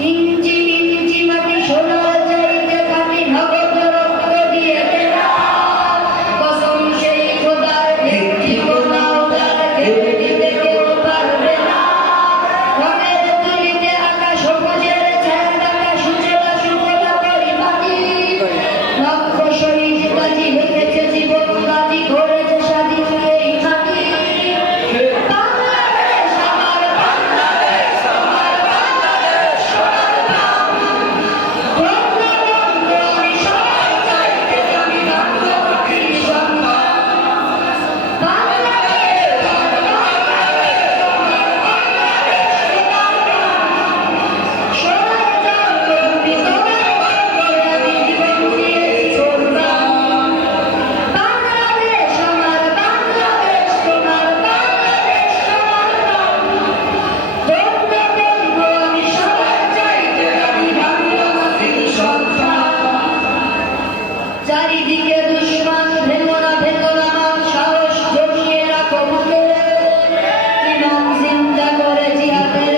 ইঞ্চি ইঞ্চি মাটি সোনার চাইতে খাঁটি নগদ রক্ত দিয়ে দেনা কসম সেই খোদার ভেটকি কোনাও তার কেড়ে নিতে কেউ পারবে না রঙের তুলিতে আঁকা সবুজের ছায়া ডাকা সুজলা সুফলা পরিপাটি লক্ষ শহীদ গাজী হয়েছে জীবন গাজী করেছে স্বাধীন এই মাটি বাংলাদেশ আমার বাংলাদেশ আমার বাংলাদেশ সোনার বঙ্গবন্ধু আমি সবার চাইতে আমি বঙ্গবন্ধুর সন্তান বাংলাদেশ আমার বাংলাদেশ আমার বাংলাদেশ সোনার জন্মভূমি তোমার গর্বে আমি জীবন দিয়েছি কোরবান বাংলাদেশ আমার বাংলাদেশ তোমার বাংলাদেশ সোনার বঙ্গবন্ধু আমি সবার চাইতে আমি বঙ্গবন্ধুর সন্তান চারিদিকে দুশ্মন ভেঙোনা মান সাহস জমিয়ে রাখো বুকে ইমাম জিন্দা করে জিহাদের